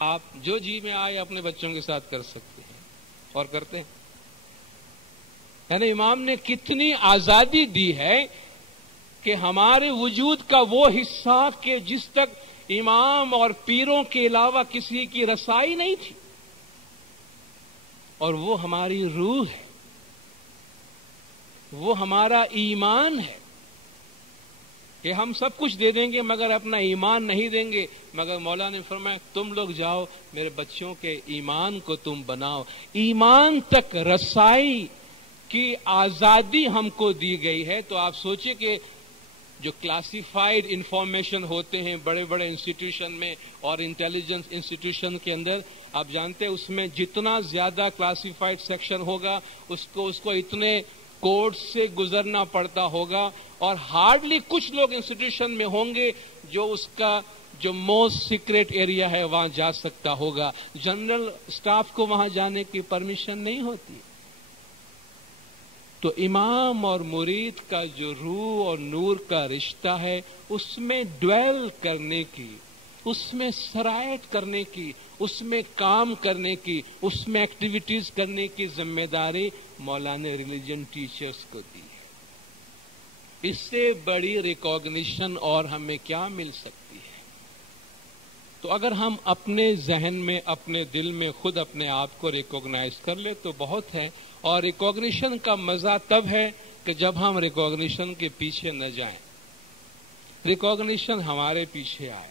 آپ جو جی میں آئے اپنے بچوں کے ساتھ کر سکتے ہیں اور کرتے ہیں. یعنی امام نے کتنی آزادی دی ہے کہ ہمارے وجود کا وہ حصہ کہ جس تک امام اور پیروں کے علاوہ کسی کی رسائی نہیں تھی، اور وہ ہماری روح ہے، وہ ہمارا ایمان ہے کہ ہم سب کچھ دے دیں گے مگر اپنا ایمان نہیں دیں گے. مگر مولا نے فرمایا تم لوگ جاؤ میرے بچوں کے ایمان کو تم بناؤ. ایمان تک رسائی کی آزادی ہم کو دی گئی ہے. تو آپ سوچیں کہ جو کلاسیفائڈ انفارمیشن ہوتے ہیں بڑے بڑے انسٹیٹیوشن میں اور انٹیلیجنس انسٹیٹیوشن کے اندر، آپ جانتے ہیں اس میں جتنا زیادہ کلاسیفائڈ سیکشن ہوگا اس کو اتنے کوڈ سے گزرنا پڑتا ہوگا، اور ہارڈلی کچھ لوگ انسٹیٹیوشن میں ہوں گے جو اس کا جو موسٹ سیکریٹ ایریا ہے وہاں جا سکتا ہوگا. جنرل سٹاف کو وہاں جانے کی پرمیشن نہیں ہوتی. تو امام اور مرید کا جو روح اور نور کا رشتہ ہے اس میں ڈویل کرنے کی، اس میں سرایت کرنے کی، اس میں کام کرنے کی، اس میں ایکٹیویٹیز کرنے کی ذمہ داری مولانا ریلیجن ٹیچرز کو دی ہے. اس سے بڑی ریکگنیشن اور ہمیں کیا مل سکتی ہے؟ تو اگر ہم اپنے ذہن میں اپنے دل میں خود اپنے آپ کو ریکگنائز کر لیں تو بہت ہے. اور ریکگنیشن کا مزہ تب ہے کہ جب ہم ریکگنیشن کے پیچھے نہ جائیں، ریکگنیشن ہمارے پیچھے آئے،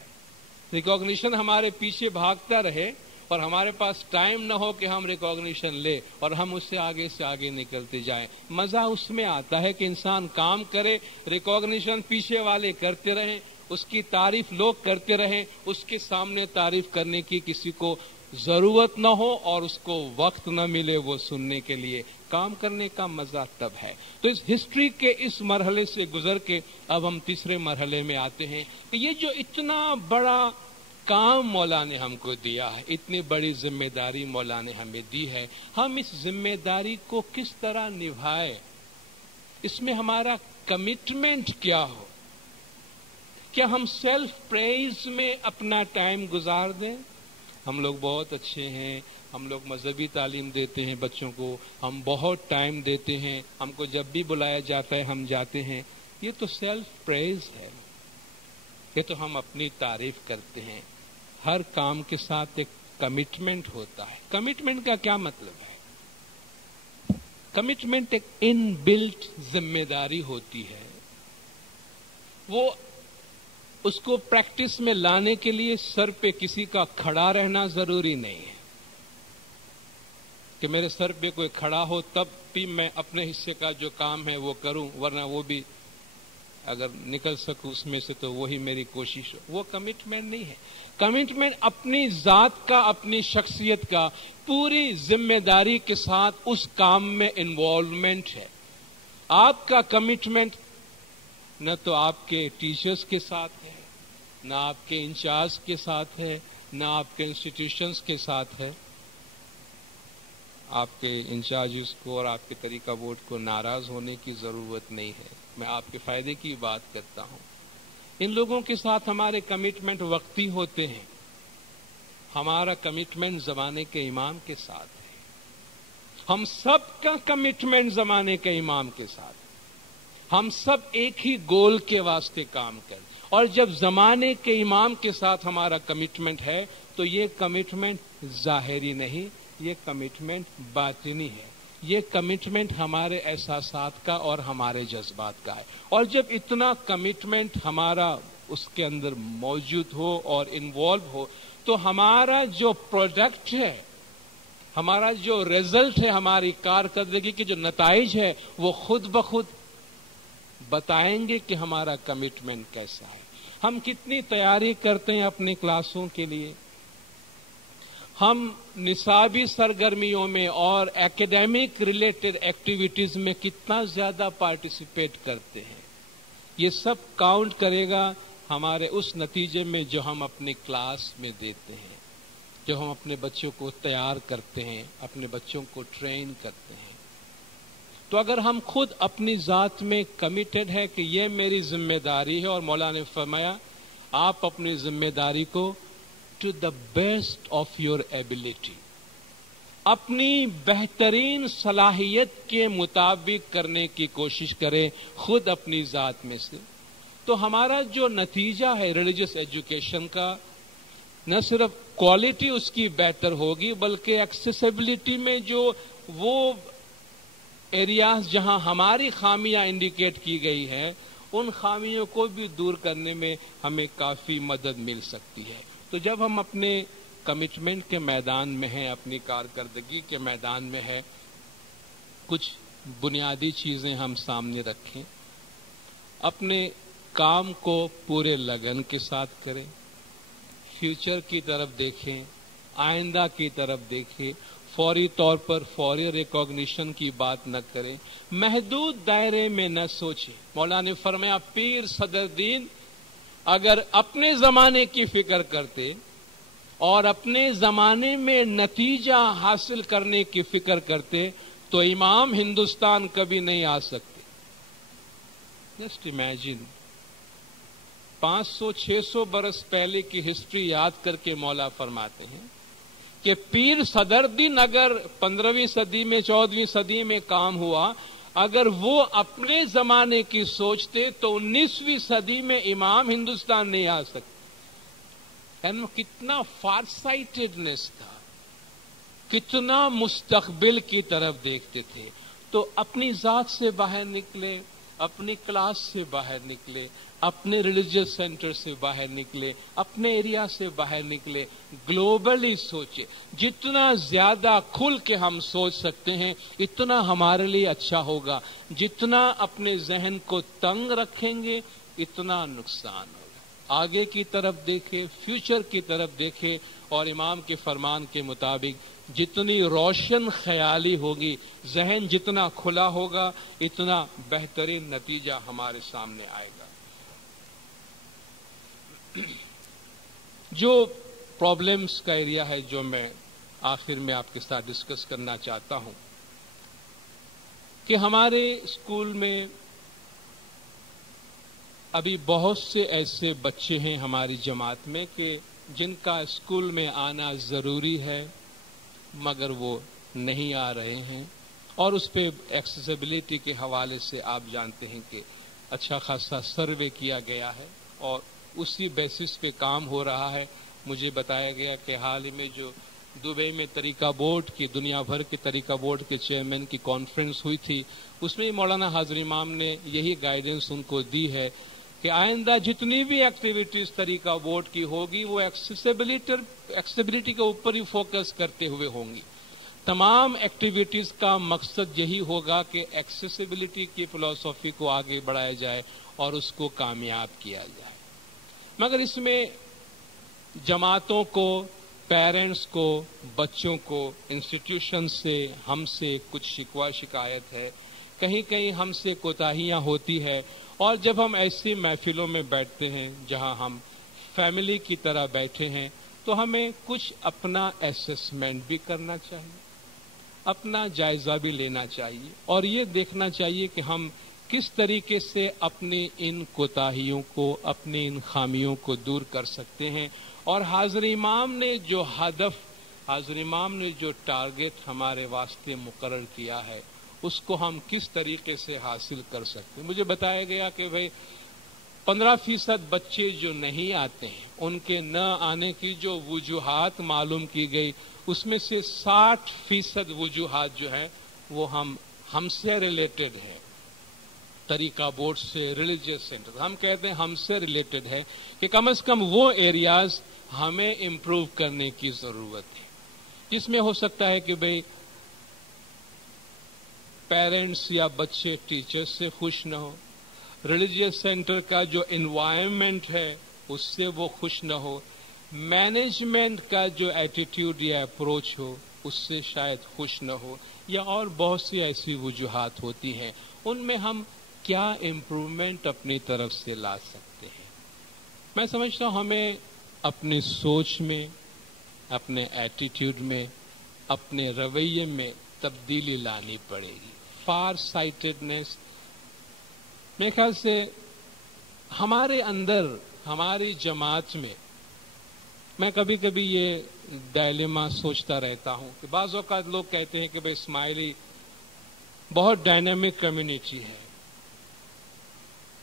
ریکگنیشن ہمارے پیچھے بھاگتا رہے اور ہمارے پاس ٹائم نہ ہو کہ ہم ریکگنیشن لے اور ہم اس سے آگے نکلتے جائیں. مزہ اس میں آتا ہے کہ انسان کام کرے، ریکگنیشن پیچھے والے کرتے رہیں، اس کی تعریف لوگ کرتے رہیں، اس کے سامنے تعریف کرنے کی کسی کو ضرورت نہ ہو اور اس کو وقت نہ ملے وہ سننے کے لیے. کام کرنے کا مزہ تب ہے. تو اس ہسٹری کے اس مرحلے سے گزر کے اب ہم تیسرے مرحلے میں آتے ہیں کہ یہ جو اتنا بڑا کام مولا نے ہم کو دیا ہے، اتنی بڑی ذمہ داری مولا نے ہمیں دی ہے، ہم اس ذمہ داری کو کس طرح نبھائیں، اس میں ہمارا کمٹمنٹ کیا ہو. کیا ہم سیلف پریز میں اپنا ٹائم گزار دیں؟ ہم لوگ بہت اچھے ہیں، ہم لوگ مذہبی تعلیم دیتے ہیں بچوں کو، ہم بہت ٹائم دیتے ہیں، ہم کو جب بھی بلایا جاتا ہے ہم جاتے ہیں. یہ تو سیلف پریز ہے، یہ تو ہم اپنی تعریف کرتے ہیں. ہر کام کے ساتھ ایک کمٹمنٹ ہوتا ہے. کمٹمنٹ کا کیا مطلب ہے؟ کمٹمنٹ ایک ان بلٹ ذمہ داری ہوتی ہے. وہ اس کو پریکٹس میں لانے کے لیے سر پہ کسی کا کھڑا رہنا ضروری نہیں ہے کہ میرے سر پہ کوئی کھڑا ہو تب بھی میں اپنے حصے کا جو کام ہے وہ کروں، ورنہ وہ بھی اگر نکل سکوں اس میں سے تو وہی میری کوشش ہو. وہ کمٹمنٹ نہیں ہے. کمٹمنٹ اپنی ذات کا، اپنی شخصیت کا پوری ذمہ داری کے ساتھ اس کام میں انوالومنٹ ہے. آپ کا کمٹمنٹ نہ تو آپ کے ٹیچرز کے ساتھ ہے، نہ آپ کے انچارج کے ساتھ ہے، نہ آپ کے انسٹیٹیوشنز کے ساتھ ہے. آپ کے انچارجز کو اور آپ کے طریقہ بورڈ کو ناراض ہونے کی ضرورت نہیں ہے. میں آپ کے فائدے کی بات کرتا ہوں. ان لوگوں کے ساتھ ہمارے کمٹمنٹ وقتی ہوتے ہیں. ہمارا کمٹمنٹ زمانے کے امام کے ساتھ ہے. ہم سب کا کمٹمنٹ زمانے کے امام کے ساتھ. ہم سب ایک ہی گول کے واسطے کام کریں. اور جب زمانے کے امام کے ساتھ ہمارا کمٹمنٹ ہے تو یہ کمٹمنٹ ظاہری نہیں، یہ کمٹمنٹ باطنی ہے. یہ کمٹمنٹ ہمارے احساسات کا اور ہمارے جذبات کا ہے. اور جب اتنا کمٹمنٹ ہمارا اس کے اندر موجود ہو اور انوالو ہو تو ہمارا جو پروڈکٹ ہے، ہمارا جو رزلٹ ہے، ہماری کارکردگی کے جو نتائج ہے وہ خود بخود بتائیں گے کہ ہمارا کمٹمنٹ کیسا ہے. ہم کتنی تیاری کرتے ہیں اپنی کلاسوں کے لیے، ہم نصابی سرگرمیوں میں اور ایکیڈیمک ریلیٹڈ ایکٹیویٹیز میں کتنا زیادہ پارٹیسپیٹ کرتے ہیں. یہ سب کاؤنٹ کرے گا ہمارے اس نتیجے میں جو ہم اپنی کلاس میں دیتے ہیں، جو ہم اپنے بچوں کو تیار کرتے ہیں، اپنے بچوں کو ٹرین کرتے ہیں. تو اگر ہم خود اپنی ذات میں کمیٹڈ ہے کہ یہ میری ذمہ داری ہے، اور مولا نے فرمایا آپ اپنی ذمہ داری کو to the best of your ability. اپنی بہترین صلاحیت کے مطابق کرنے کی کوشش کریں خود اپنی ذات میں سے. تو ہمارا جو نتیجہ ہے ریلیجیس ایجوکیشن کا، نہ صرف کوالٹی اس کی بہتر ہوگی بلکہ ایکسیسیبلٹی میں جو وہ ایریاز جہاں ہماری خامیاں انڈیکیٹ کی گئی ہیں ان خامیوں کو بھی دور کرنے میں ہمیں کافی مدد مل سکتی ہے. تو جب ہم اپنے کمٹمنٹ کے میدان میں ہیں، اپنی کارکردگی کے میدان میں ہے، کچھ بنیادی چیزیں ہم سامنے رکھیں. اپنے کام کو پورے لگن کے ساتھ کریں، فیوچر کی طرف دیکھیں، آئندہ کی طرف دیکھیں، فوری طور پر فوری ریکگنیشن کی بات نہ کریں، محدود دائرے میں نہ سوچیں. مولانا نے فرمایا پیر صدر دین اگر اپنے زمانے کی فکر کرتے اور اپنے زمانے میں نتیجہ حاصل کرنے کی فکر کرتے تو امام ہندوستان کبھی نہیں آ سکتے. جسٹ امیجن 500-600 برس پہلے کی ہسٹری یاد کر کے مولا فرماتے ہیں کہ پیر صدر دین اگر 15ویں صدی میں 14ویں صدی میں کام ہوا، اگر وہ اپنے زمانے کی سوچتے تو 19ویں صدی میں امام ہندوستان نہیں آ سکتے. یعنی کتنا فار سائٹڈنس تھا، کتنا مستقبل کی طرف دیکھتے تھے. تو اپنی ذات سے باہر نکلے، اپنی کلاس سے باہر نکلے، اپنے ریلیجیس سینٹر سے باہر نکلے، اپنے ایریا سے باہر نکلے، گلوبلی سوچے. جتنا زیادہ کھل کے ہم سوچ سکتے ہیں اتنا ہمارے لیے اچھا ہوگا. جتنا اپنے ذہن کو تنگ رکھیں گے اتنا نقصان ہوگا. آگے کی طرف دیکھے، فیوچر کی طرف دیکھے، اور امام کے فرمان کے مطابق جتنی روشن خیالی ہوگی، ذہن جتنا کھلا ہوگا اتنا بہترین نتیجہ ہمارے سامنے آئے گا. جو پرابلمس کا ایریا ہے جو میں آخر میں آپ کے ساتھ ڈسکس کرنا چاہتا ہوں کہ ہمارے اسکول میں ابھی بہت سے ایسے بچے ہیں ہماری جماعت میں کہ جن کا اسکول میں آنا ضروری ہے مگر وہ نہیں آ رہے ہیں. اور اس پہ ایکسیسیبلٹی کے حوالے سے آپ جانتے ہیں کہ اچھا خاصا سروے کیا گیا ہے اور اسی بیسس پہ کام ہو رہا ہے. مجھے بتایا گیا کہ حال ہی میں جو دبئی میں طریقہ بورڈ کی، دنیا بھر کے طریقہ بورڈ کے چیئرمین کی کانفرنس ہوئی تھی، اس میں مولانا حاضر امام نے یہی گائیڈنس ان کو دی ہے کہ آئندہ جتنی بھی ایکٹیویٹیز طریقہ بورڈ کی ہوگی وہ ایکسیسیبلٹی کے اوپر ہی فوکس کرتے ہوئے ہوں گی. تمام ایکٹیویٹیز کا مقصد یہی ہوگا کہ ایکسیسیبلٹی کی فلسفی کو آگے بڑھایا جائے اور اس کو کامیاب کیا جائے. مگر اس میں جماعتوں کو، پیرنٹس کو، بچوں کو، انسٹیٹیوشن سے، ہم سے کچھ شکوہ شکایت ہے، کہیں کہیں ہم سے کوتاہیاں ہوتی ہے. اور جب ہم ایسی محفلوں میں بیٹھتے ہیں جہاں ہم فیملی کی طرح بیٹھے ہیں تو ہمیں کچھ اپنا ایسسمنٹ بھی کرنا چاہیے، اپنا جائزہ بھی لینا چاہیے اور یہ دیکھنا چاہیے کہ ہم کس طریقے سے اپنی ان کوتاہیوں کو، اپنی ان خامیوں کو دور کر سکتے ہیں. اور حاضر امام نے جو ہدف، حاضر امام نے جو ٹارگٹ ہمارے واسطے مقرر کیا ہے اس کو ہم کس طریقے سے حاصل کر سکتے ہیں. مجھے بتایا گیا کہ بھئی 15% بچے جو نہیں آتے ہیں ان کے نہ آنے کی جو وجوہات معلوم کی گئی اس میں سے 60% وجوہات جو ہیں وہ ہم سے ریلیٹڈ ہے، طریقہ بورڈ سے، ریلیجیس سینٹر. ہم کہتے ہیں ہم سے ریلیٹڈ ہے کہ کم از کم وہ ایریاز ہمیں امپروو کرنے کی ضرورت ہے جس میں ہو سکتا ہے کہ بھئی پیرنٹس یا بچے ٹیچرز سے خوش نہ ہو، ریلیجیس سینٹر کا جو انوائرمنٹ ہے اس سے وہ خوش نہ ہو، مینجمنٹ کا جو ایٹیٹیوڈ یا اپروچ ہو اس سے شاید خوش نہ ہو، یا اور بہت سی ایسی وجوہات ہوتی ہیں. ان میں ہم کیا امپروومنٹ اپنی طرف سے لا سکتے ہیں؟ میں سمجھتا ہوں ہمیں اپنی سوچ میں، اپنے ایٹیٹیوڈ میں، اپنے رویے میں تبدیلی لانی پڑے گی. فار سائٹڈنس میرے خیال سے ہمارے اندر، ہماری جماعت میں میں کبھی کبھی یہ ڈائلیما سوچتا رہتا ہوں کہ بعض اوقات لوگ کہتے ہیں کہ بھئی اسماعیلی بہت ڈائنامک کمیونٹی ہے،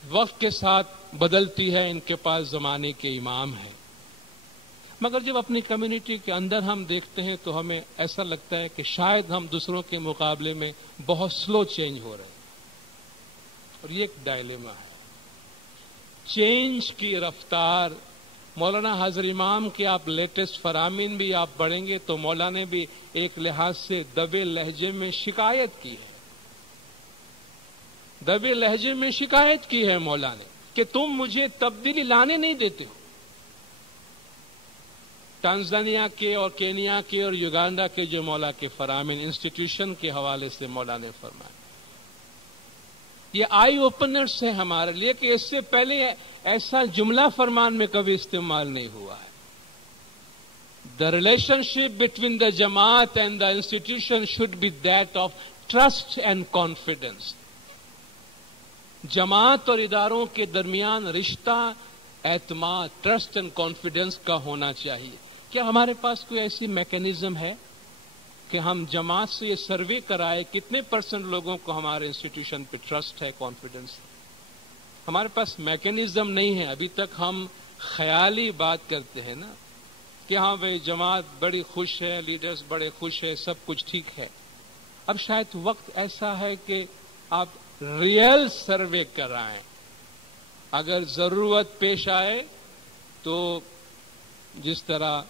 وقت کے ساتھ بدلتی ہے، ان کے پاس زمانے کے امام ہیں، مگر جب اپنی کمیونٹی کے اندر ہم دیکھتے ہیں تو ہمیں ایسا لگتا ہے کہ شاید ہم دوسروں کے مقابلے میں بہت سلو چینج ہو رہے ہیں، اور یہ ایک ڈائلیما ہے۔ چینج کی رفتار، مولانا حاضر امام کے آپ لیٹسٹ فرامین بھی آپ پڑھیں گے تو مولانا نے بھی ایک لحاظ سے دبے لہجے میں شکایت کی ہے، دبے لہجے میں شکایت کی ہے مولانا نے کہ تم مجھے تبدیلی لانے نہیں دیتے ہو۔ ٹانزانیہ کے اور کینیا کے اور یوگانڈا کے جو مولا کے فرامین انسٹیٹیوشن کے حوالے سے مولانا نے فرمایا، یہ آئی اوپنرز ہے ہمارے لیے کہ اس سے پہلے ایسا جملہ فرمان میں کبھی استعمال نہیں ہوا ہے۔ The relationship between the Jamaat and the institution should be that of trust and confidence۔ جماعت اور اداروں کے درمیان رشتہ اعتماد، ٹرسٹ اینڈ کانفیڈنس کا ہونا چاہیے۔ کیا ہمارے پاس کوئی ایسی میکینزم ہے کہ ہم جماعت سے یہ سروے کرائے کتنے % لوگوں کو ہمارے انسٹیٹیوشن پہ ٹرسٹ ہے، کانفیڈنس ہے؟ ہمارے پاس میکینزم نہیں ہے، ابھی تک ہم خیالی بات کرتے ہیں نا کہ ہاں بھائی جماعت بڑی خوش ہے، لیڈرز بڑے خوش ہے، سب کچھ ٹھیک ہے۔ اب شاید وقت ایسا ہے کہ آپ ریئل سروے کرائیں، اگر ضرورت پیش آئے تو جس طرح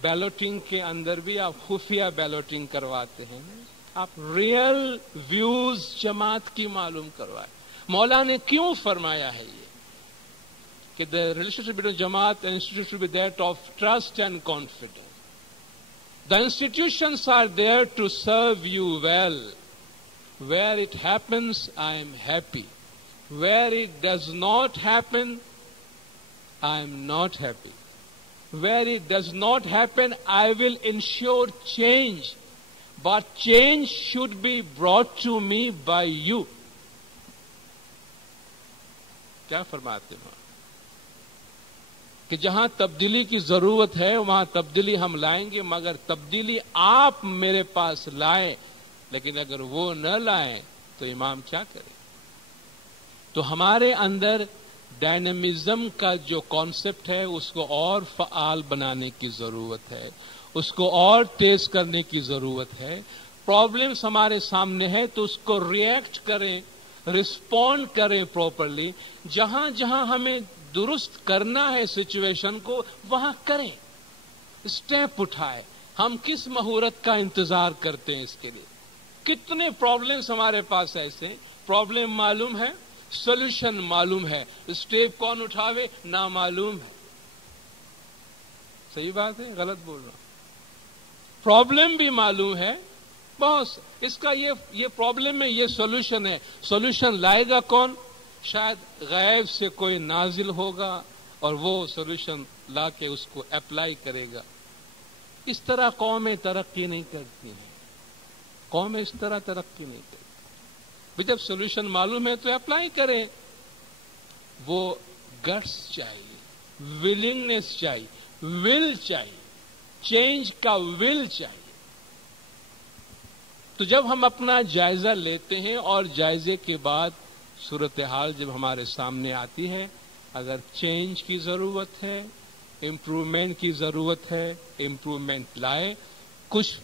بیلوٹنگ کے اندر بھی آپ خفیہ بیلوٹنگ کرواتے ہیں، آپ ریئل ویوز جماعت کی معلوم کروائیں۔ مولا نے کیوں فرمایا ہے یہ کہ the relationship between Jamaat and institution should be that of trust and confidence. The institutions are there to serve you well. Where it happens, I am happy. Where it does not happen, I am not happy. Where it does not happen, I will ensure change. But change should be brought to me by you. کیا فرماتے ہیں کہ جہاں تبدیلی کی ضرورت ہے وہاں تبدیلی ہم لائیں گے، مگر تبدیلی آپ میرے پاس لائیں، لیکن اگر وہ نہ لائیں تو امام کیا کرے؟ تو ہمارے اندر ڈائنامزم کا جو کانسیپٹ ہے اس کو اور فعال بنانے کی ضرورت ہے، اس کو اور تیز کرنے کی ضرورت ہے۔ پرابلمس ہمارے سامنے ہے تو اس کو ریئیکٹ کریں، رسپونڈ کریں پراپرلی، جہاں جہاں ہمیں درست کرنا ہے سچویشن کو وہاں کریں، اسٹیپ اٹھائیں۔ ہم کس مہورت کا انتظار کرتے ہیں؟ اس کے لیے کتنے پرابلمس ہمارے پاس ایسے، پرابلم معلوم ہے، سولوشن معلوم ہے، اسٹیپ کون اٹھاوے نامعلوم ہے۔ صحیح بات ہے، غلط بول رہا ہوں؟ پرابلم بھی معلوم ہے بہت، اس کا یہ پرابلم ہے، یہ سولوشن ہے، سولوشن لائے گا کون؟ شاید غیب سے کوئی نازل ہوگا اور وہ سولوشن لا کے اس کو اپلائی کرے گا۔ اس طرح قومیں ترقی نہیں کرتی ہیں، قومیں اس طرح ترقی نہیں کرتی۔ جب سولوشن معلوم ہے تو اپلائی کریں۔ وہ گٹس چاہیے، ولنگنیس چاہیے، ول چاہیے، چینج کا ول چاہیے۔ تو جب ہم اپنا جائزہ لیتے ہیں اور جائزے کے بعد صورتحال جب ہمارے سامنے آتی ہے، اگر چینج کی ضرورت ہے، امپروومنٹ کی ضرورت ہے، امپروومنٹ لائے۔ کچھ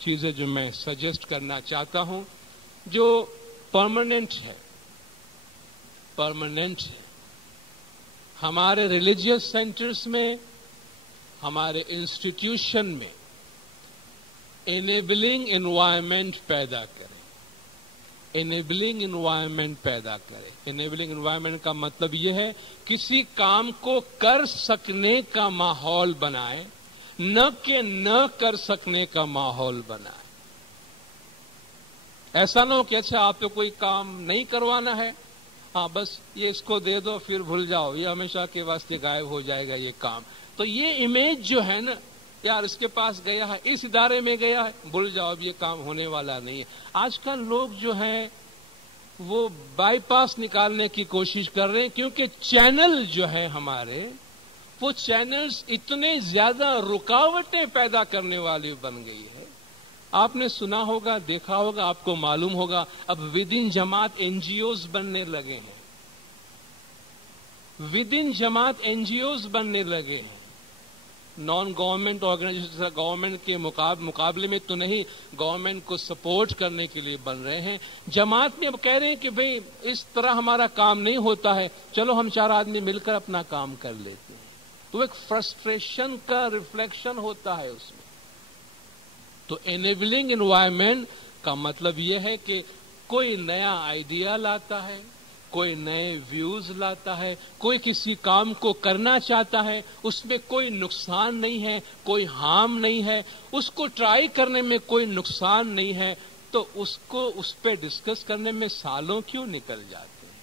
چیزیں جو میں سجیسٹ کرنا چاہتا ہوں جو پرماننٹ ہے، ہمارے ریلیجیس سینٹرز میں، ہمارے انسٹیٹیوشن میں انیبلنگ انوائرمنٹ پیدا کریں، انیبلنگ انوائرمنٹ پیدا کریں۔ انیبلنگ انوائرمنٹ کا مطلب یہ ہے کسی کام کو کر سکنے کا ماحول بنائیں، نہ کہ نہ کر سکنے کا ماحول بنائیں۔ ایسا نہ ہو کہ اچھا آپ کو کوئی کام نہیں کروانا ہے، ہاں بس یہ اس کو دے دو پھر بھول جاؤ، یہ ہمیشہ کے واسطے غائب ہو جائے گا یہ کام۔ تو یہ امیج جو ہے نا، یار اس کے پاس گیا ہے، اس ادارے میں گیا ہے، بھول جاؤ اب یہ کام ہونے والا نہیں ہے۔ آج کل لوگ جو ہیں وہ بائی پاس نکالنے کی کوشش کر رہے ہیں، کیونکہ چینل جو ہے ہمارے وہ چینلز اتنے زیادہ رکاوٹیں پیدا کرنے والی بن گئی ہے. آپ نے سنا ہوگا، دیکھا ہوگا، آپ کو معلوم ہوگا اب ود ان جماعت NGOs بننے لگے ہیں. ود ان جماعت NGOs بننے لگے ہیں. نان گورنمنٹ آرگنائزیشن گورنمنٹ کے مقابلے میں تو نہیں، گورنمنٹ کو سپورٹ کرنے کے لیے بن رہے ہیں. جماعت میں اب کہہ رہے ہیں کہ بھئی اس طرح ہمارا کام نہیں ہوتا ہے، چلو ہم 4 آدمی مل کر اپنا کام کر لیتے ہیں. تو ایک فرسٹریشن کا ریفلیکشن ہوتا ہے اس میں. تو انیبلنگ انوائرمنٹ کا مطلب یہ ہے کہ کوئی نیا آئیڈیا لاتا ہے، کوئی نئے ویوز لاتا ہے، کوئی کسی کام کو کرنا چاہتا ہے، اس میں کوئی نقصان نہیں ہے، کوئی ہارم نہیں ہے، اس کو ٹرائی کرنے میں کوئی نقصان نہیں ہے، تو اس پہ ڈسکس کرنے میں سالوں کیوں نکل جاتے ہیں؟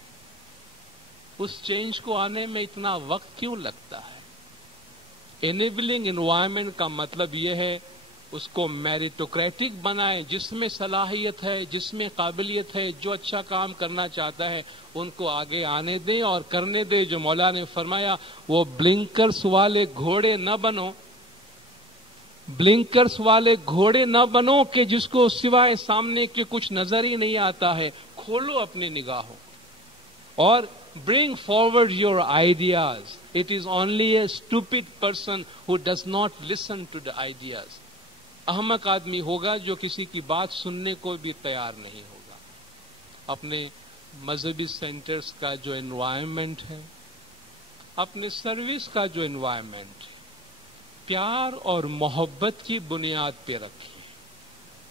اس چینج کو آنے میں اتنا وقت کیوں لگتا ہے؟ انیبلنگ انوائرمنٹ کا مطلب یہ ہے اس کو میریٹوکریٹک بنائیں، جس میں صلاحیت ہے، جس میں قابلیت ہے، جو اچھا کام کرنا چاہتا ہے ان کو آگے آنے دیں اور کرنے دیں. جو مولا نے فرمایا وہ بلنکرز والے گھوڑے نہ بنو، بلنکرز والے گھوڑے نہ بنو کہ جس کو سوائے سامنے کے کچھ نظر ہی نہیں آتا ہے. کھولو اپنی نگاہوں اور bring forward your ideas. It is only a stupid person who does not listen to the ideas. احمق آدمی ہوگا جو کسی کی بات سننے کو بھی تیار نہیں ہوگا. اپنے مذہبی سینٹرز کا جو انوائرمنٹ ہے، اپنے سروس کا جو انوائرمنٹ ہے، پیار اور محبت کی بنیاد پہ رکھیے.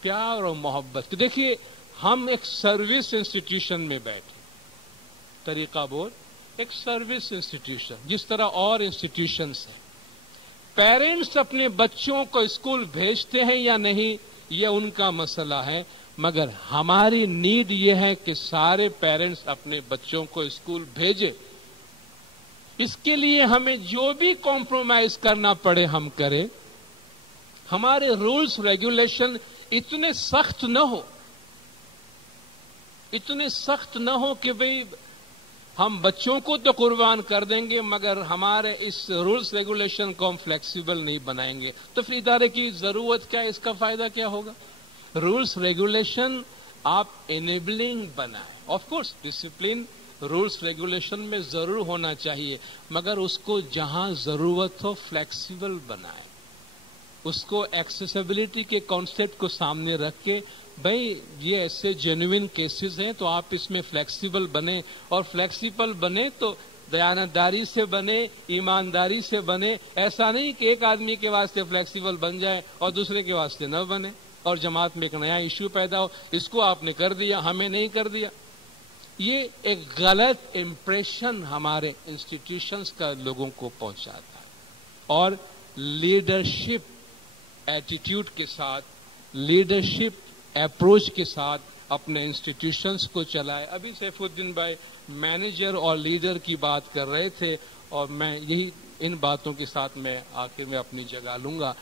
پیار اور محبت. دیکھیے ہم ایک سروس انسٹیٹیوشن میں بیٹھے، طریقہ بورڈ ایک سروس انسٹیٹیوشن جس طرح اور انسٹیٹیوشنز ہیں. پیرنٹس اپنے بچوں کو اسکول بھیجتے ہیں یا نہیں یہ ان کا مسئلہ ہے، مگر ہماری نیڈ یہ ہے کہ سارے پیرنٹس اپنے بچوں کو اسکول بھیجیں. اس کے لیے ہمیں جو بھی کمپرومائز کرنا پڑے ہم کریں. ہمارے رولز ریگولیشن اتنے سخت نہ ہو، اتنے سخت نہ ہو کہ بھئی ہم بچوں کو تو قربان کر دیں گے مگر ہمارے اس رولز ریگولیشن کو ہم فلیکسیبل نہیں بنائیں گے. تو پھر ادارے کی ضرورت کیا ہے؟ اس کا فائدہ کیا ہوگا؟ رولز ریگولیشن آپ انیبلنگ بنائیں. Of course discipline rules regulation میں ضرور ہونا چاہیے، مگر اس کو جہاں ضرورت ہو فلیکسیبل بنائیں. اس کو ایکسیسیبلٹی کے کانسیپٹ کو سامنے رکھ کے بھئی یہ ایسے جینوئن کیسز ہیں تو آپ اس میں فلیکسیبل بنے، اور فلیکسیبل بنے تو دیانتداری سے بنے، ایمانداری سے بنے. ایسا نہیں کہ ایک آدمی کے واسطے فلیکسیبل بن جائے اور دوسرے کے واسطے نہ بنے اور جماعت میں ایک نیا ایشو پیدا ہو، اس کو آپ نے کر دیا ہمیں نہیں کر دیا. یہ ایک غلط امپریشن ہمارے انسٹیٹیوشنز کا لوگوں کو پہنچاتا ہے. اور لیڈرشپ ایٹیٹیوڈ کے ساتھ، لیڈرشپ اپروچ کے ساتھ اپنے انسٹیٹیوشنز کو چلائے. ابھی سیف الدین بھائی مینیجر اور لیڈر کی بات کر رہے تھے اور میں یہی ان باتوں کے ساتھ میں آخر میں اپنی جگہ لوں گا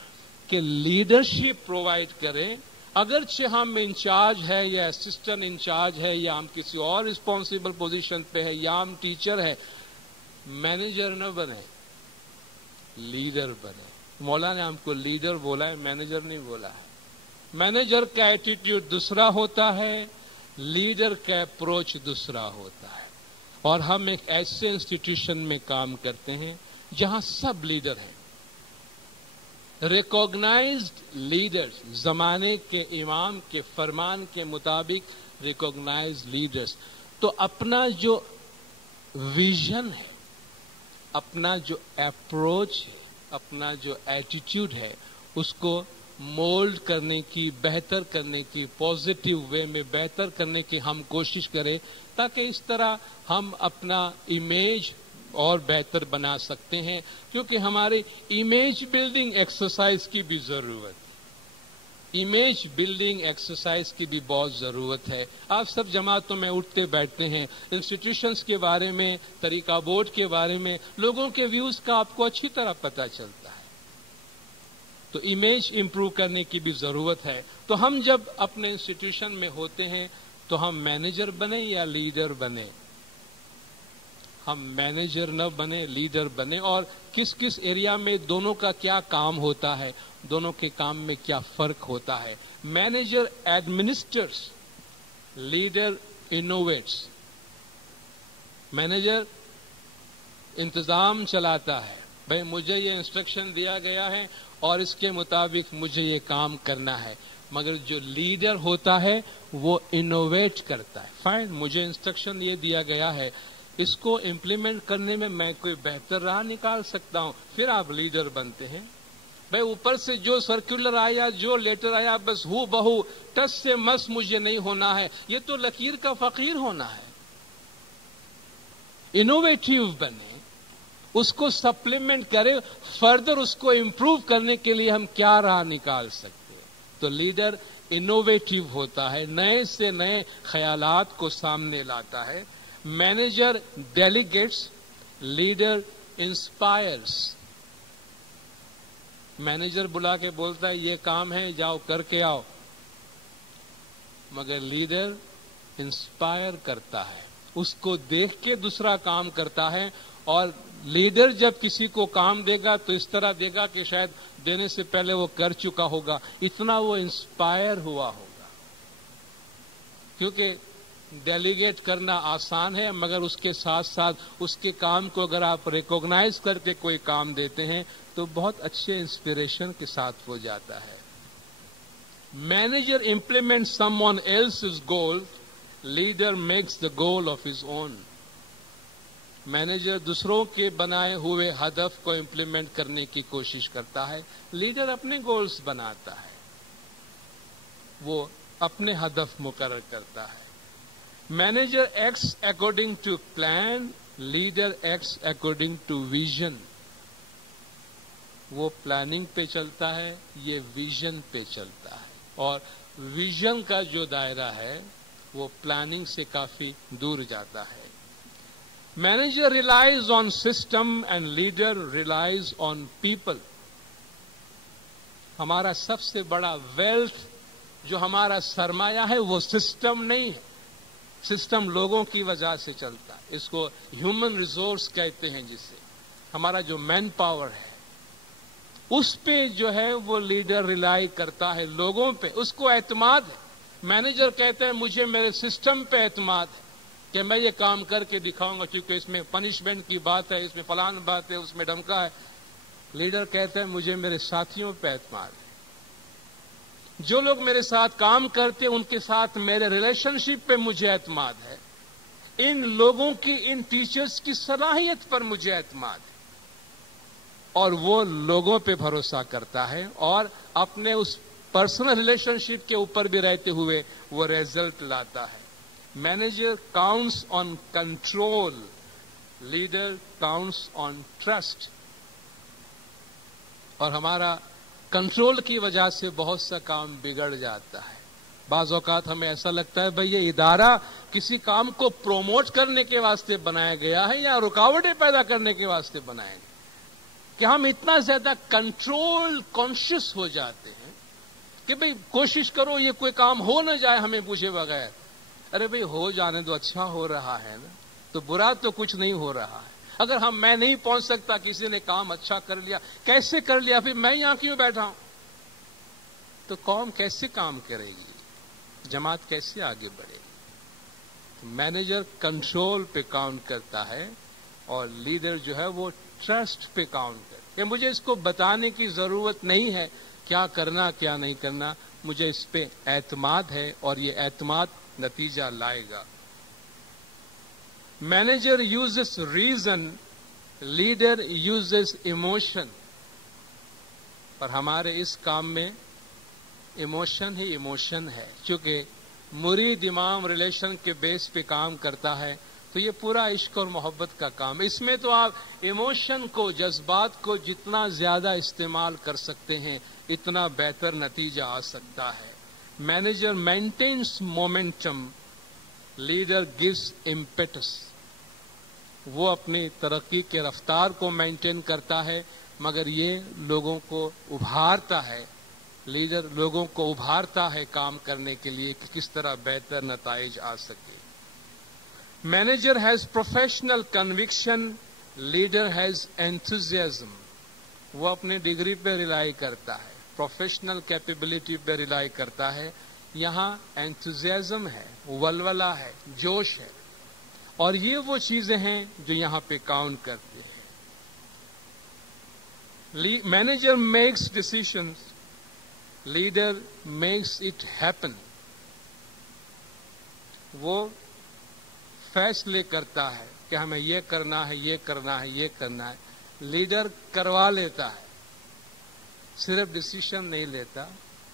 کہ لیڈرشپ پرووائڈ کریں. اگرچہ ہم انچارج ہے یا اسسٹنٹ انچارج ہے یا ہم کسی اور رسپانسبل پوزیشن پہ ہے یا ہم ٹیچر ہے، مینیجر نہ بنے، لیڈر بنے. مولا نے ہم کو لیڈر بولا ہے، مینیجر نہیں بولا ہے. مینیجر کا ایٹیٹیوڈ دوسرا ہوتا ہے، لیڈر کا اپروچ دوسرا ہوتا ہے. اور ہم ایک ایسے انسٹیٹیوشن میں کام کرتے ہیں جہاں سب لیڈر ہیں، ریکوگنائزڈ لیڈرز، زمانے کے امام کے فرمان کے مطابق ریکوگنائزڈ لیڈرز. تو اپنا جو ویژن ہے، اپنا جو اپروچ ہے، اپنا جو ایٹیٹیوڈ ہے، اس کو مولڈ کرنے کی، بہتر کرنے کی، پازیٹیو وے میں بہتر کرنے کی ہم کوشش کریں، تاکہ اس طرح ہم اپنا امیج اور بہتر بنا سکتے ہیں. کیونکہ ہماری امیج بلڈنگ ایکسرسائز کی بھی ضرورت ہے، امیج بلڈنگ ایکسرسائز کی بھی بہت ضرورت ہے. آپ سب جماعتوں میں اٹھتے بیٹھتے ہیں، انسٹیٹیوشنز کے بارے میں، طریقہ بورڈ کے بارے میں، لوگوں کے ویوز کا آپ کو اچھی طرح پتہ چلتا ہے. تو امیج امپروو کرنے کی بھی ضرورت ہے. تو ہم جب اپنے انسٹیٹیوشن میں ہوتے ہیں تو ہم مینیجر بنے یا لیڈر بنے، ہم مینیجر نہ بنے، لیڈر بنے، اور کس کس ایریا میں دونوں کا کیا کام ہوتا ہے، دونوں کے کام میں کیا فرق ہوتا ہے۔ Manager administers, leader innovates. Manager انتظام چلاتا ہے، بھئی مجھے یہ انسٹرکشن دیا گیا ہے اور اس کے مطابق مجھے یہ کام کرنا ہے، مگر جو لیڈر ہوتا ہے وہ انوویٹ کرتا ہے۔ فائن، مجھے انسٹرکشن یہ دیا گیا ہے، اس کو امپلیمنٹ کرنے میں کوئی بہتر راہ نکال سکتا ہوں، پھر آپ لیڈر بنتے ہیں۔ بھئی اوپر سے جو سرکولر آیا، جو لیٹر آیا، بس ہو بہو ٹس سے مس مجھے نہیں ہونا ہے، یہ تو لکیر کا فقیر ہونا ہے۔ انوویٹیو بنے، اس کو سپلیمنٹ کرے، فردر اس کو امپروو کرنے کے لیے ہم کیا راہ نکال سکتے ہیں۔ تو لیڈر انوویٹیو ہوتا ہے، نئے سے نئے خیالات کو سامنے لاتا ہے۔ Manager delegates, leader inspires. Manager بلا کے بولتا ہے یہ کام ہے، جاؤ کر کے آؤ، مگر لیڈر انسپائر کرتا ہے، اس کو دیکھ کے دوسرا کام کرتا ہے۔ اور لیڈر جب کسی کو کام دے گا تو اس طرح دے گا کہ شاید دینے سے پہلے وہ کر چکا ہوگا، اتنا وہ انسپائر ہوا ہوگا۔ کیونکہ ڈیلیگیٹ کرنا آسان ہے، مگر اس کے ساتھ ساتھ اس کے کام کو اگر آپ ریکوگنائز کر کے کوئی کام دیتے ہیں تو بہت اچھے انسپریشن کے ساتھ ہو جاتا ہے۔ Manager implement someone else's goal, leader makes the goal of his own. Manager دوسروں کے بنائے ہوئے ہدف کو امپلیمنٹ کرنے کی کوشش کرتا ہے، لیڈر اپنے گولز بناتا ہے، وہ اپنے ہدف مقرر کرتا ہے۔ Manager acts according to plan, leader acts according to vision. وہ پلاننگ پہ چلتا ہے، یہ ویژن پہ چلتا ہے، اور ویژن کا جو دائرہ ہے وہ پلاننگ سے کافی دور جاتا ہے۔ Manager relies on system and leader relies on people. ہمارا سب سے بڑا ویلتھ، جو ہمارا سرمایہ ہے، وہ سسٹم نہیں ہے، سسٹم لوگوں کی وجہ سے چلتا ہے، اس کو ہیومن ریسورس کہتے ہیں، جس سے ہمارا جو مین پاور ہے اس پہ جو ہے وہ لیڈر ریلائی کرتا ہے، لوگوں پہ، اس کو اعتماد ہے۔ مینیجر کہتے ہیں مجھے میرے سسٹم پہ اعتماد ہے کہ میں یہ کام کر کے دکھاؤں گا، کیونکہ اس میں پنشمنٹ کی بات ہے، اس میں فلان بات ہے، اس میں دھمکا ہے۔ لیڈر کہتے ہیں مجھے میرے ساتھیوں پہ اعتماد ہے، جو لوگ میرے ساتھ کام کرتے ہیں ان کے ساتھ میرے ریلیشن شپ پہ مجھے اعتماد ہے، ان لوگوں کی، ان ٹیچرز کی صلاحیت پر مجھے اعتماد ہے، اور وہ لوگوں پہ بھروسہ کرتا ہے، اور اپنے اس پرسنل ریلیشن شپ کے اوپر بھی رہتے ہوئے وہ ریزلٹ لاتا ہے۔ مینیجر کاؤنٹس آن کنٹرول، لیڈر کاؤنٹس آن ٹرسٹ۔ اور ہمارا کنٹرول کی وجہ سے بہت سا کام بگڑ جاتا ہے۔ بعض اوقات ہمیں ایسا لگتا ہے بھئی یہ ادارہ کسی کام کو پروموٹ کرنے کے واسطے بنایا گیا ہے یا رکاوٹیں پیدا کرنے کے واسطے بنایا گیا، کہ ہم اتنا زیادہ کنٹرول کانشیس ہو جاتے ہیں کہ بھئی کوشش کرو یہ کوئی کام ہو نہ جائے ہمیں پوچھے بغیر۔ ارے بھئی ہو جانے تو اچھا ہو رہا ہے نا، تو برا تو کچھ نہیں ہو رہا ہے۔ اگر میں نہیں پہنچ سکتا، کسی نے کام اچھا کر لیا، کیسے کر لیا، پھر میں یہاں کیوں بیٹھا ہوں؟ تو قوم کیسے کام کرے گی، جماعت کیسے آگے بڑھے گی؟ مینیجر کنٹرول پہ کام کرتا ہے، اور لیڈر جو ہے وہ ٹرسٹ پہ کام کرتا ہے کہ مجھے اس کو بتانے کی ضرورت نہیں ہے کیا کرنا کیا نہیں کرنا، مجھے اس پہ اعتماد ہے اور یہ اعتماد نتیجہ لائے گا۔ Manager uses reason, leader uses emotion. پر ہمارے اس کام میں ایموشن ہی ایموشن ہے، چونکہ مرید امام ریلیشن کے بیس پہ کام کرتا ہے، تو یہ پورا عشق اور محبت کا کام ہے۔ اس میں تو آپ ایموشن کو، جذبات کو جتنا زیادہ استعمال کر سکتے ہیں اتنا بہتر نتیجہ آ سکتا ہے۔ Manager maintains momentum, leader gives impetus. وہ اپنی ترقی کے رفتار کو مینٹین کرتا ہے، مگر یہ لوگوں کو ابھارتا ہے، لیڈر لوگوں کو ابھارتا ہے کام کرنے کے لیے کہ کس طرح بہتر نتائج آ سکے۔ Manager has professional conviction, leader has enthusiasm. وہ اپنے ڈگری پہ ریلائی کرتا ہے, پروفیشنل کیپیبلٹی پہ ریلائی کرتا ہے. یہاں enthusiasm ہے, ولولہ ہے, جوش ہے, اور یہ وہ چیزیں ہیں جو یہاں پہ کاؤنٹ کرتے ہیں. Manager makes decisions, leader makes it happen. وہ فیصلے کرتا ہے کہ ہمیں یہ کرنا ہے, یہ کرنا ہے, یہ کرنا ہے. لیڈر کروا لیتا ہے, صرف ڈسیشن نہیں لیتا,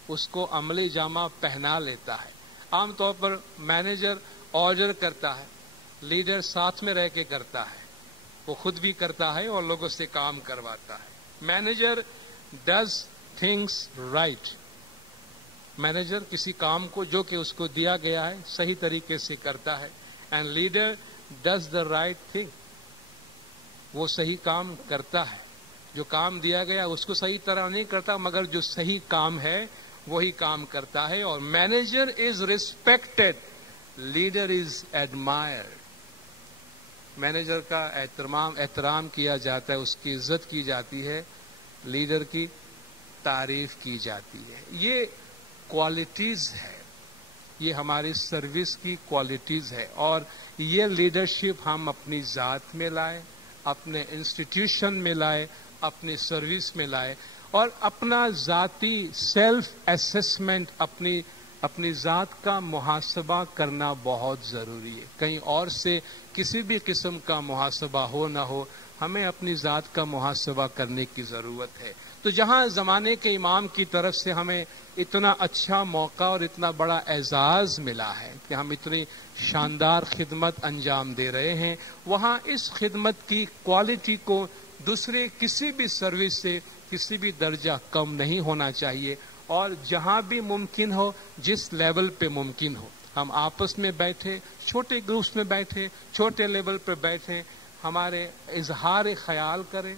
اس کو عملی جامہ پہنا لیتا ہے. عام طور پر مینیجر آرڈر کرتا ہے, لیڈر ساتھ میں رہ کے کرتا ہے. وہ خود بھی کرتا ہے اور لوگوں سے کام کرواتا ہے. Manager does things right. Manager کسی کام کو جو کہ اس کو دیا گیا ہے صحیح طریقے سے کرتا ہے. And leader does the right thing. وہ صحیح کام کرتا ہے. جو کام دیا گیا اس کو صحیح طرح نہیں کرتا, مگر جو صحیح کام ہے وہی کام کرتا ہے. اور manager is respected, leader is admired. Manager کا احترام کیا جاتا ہے, اس کی عزت کی جاتی ہے, لیڈر کی تعریف کی جاتی ہے. یہ کوالٹیز ہے, یہ ہماری سروس کی کوالٹیز ہے. اور یہ لیڈرشپ ہم اپنی ذات میں لائے, اپنے انسٹیٹیوشن میں لائے, اپنی سروس میں لائے, اور اپنا ذاتی سیلف اسیسمنٹ, اپنی ذات کا محاسبہ کرنا بہت ضروری ہے. کہیں اور سے کسی بھی قسم کا محاسبہ ہو نہ ہو, ہمیں اپنی ذات کا محاسبہ کرنے کی ضرورت ہے. تو جہاں زمانے کے امام کی طرف سے ہمیں اتنا اچھا موقع اور اتنا بڑا اعزاز ملا ہے کہ ہم اتنی شاندار خدمت انجام دے رہے ہیں, وہاں اس خدمت کی کوالٹی کو دوسرے کسی بھی سروس سے کسی بھی درجہ کم نہیں ہونا چاہیے. اور جہاں بھی ممکن ہو, جس لیول پہ ممکن ہو, ہم آپس میں بیٹھے, چھوٹے گروپس میں بیٹھے, چھوٹے لیول پہ بیٹھے, ہمارے اظہار خیال کریں,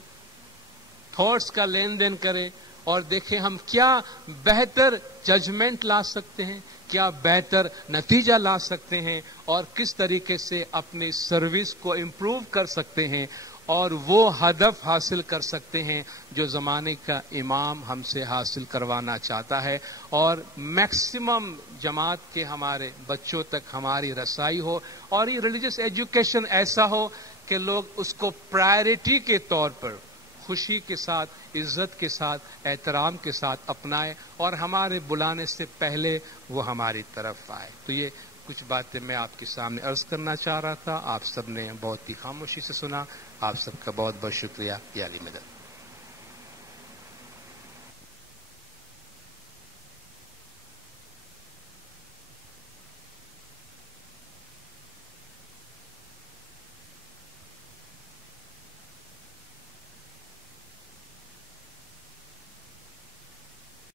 تھاٹس کا لین دین کریں, اور دیکھیں ہم کیا بہتر ججمنٹ لا سکتے ہیں, کیا بہتر نتیجہ لا سکتے ہیں, اور کس طریقے سے اپنی سروس کو امپروو کر سکتے ہیں, اور وہ ہدف حاصل کر سکتے ہیں جو زمانے کا امام ہم سے حاصل کروانا چاہتا ہے. اور میکسیمم جماعت کے ہمارے بچوں تک ہماری رسائی ہو, اور یہ ریلیجس ایجوکیشن ایسا ہو کہ لوگ اس کو پرائرٹی کے طور پر خوشی کے ساتھ, عزت کے ساتھ, احترام کے ساتھ اپنائے, اور ہمارے بلانے سے پہلے وہ ہماری طرف آئے. تو یہ کچھ باتیں میں آپ کے سامنے عرض کرنا چاہ رہا تھا. آپ سب نے بہت ہی خاموشی سے سنا. آپ سب کا بہت بہت شکریہ. یا علی مدد.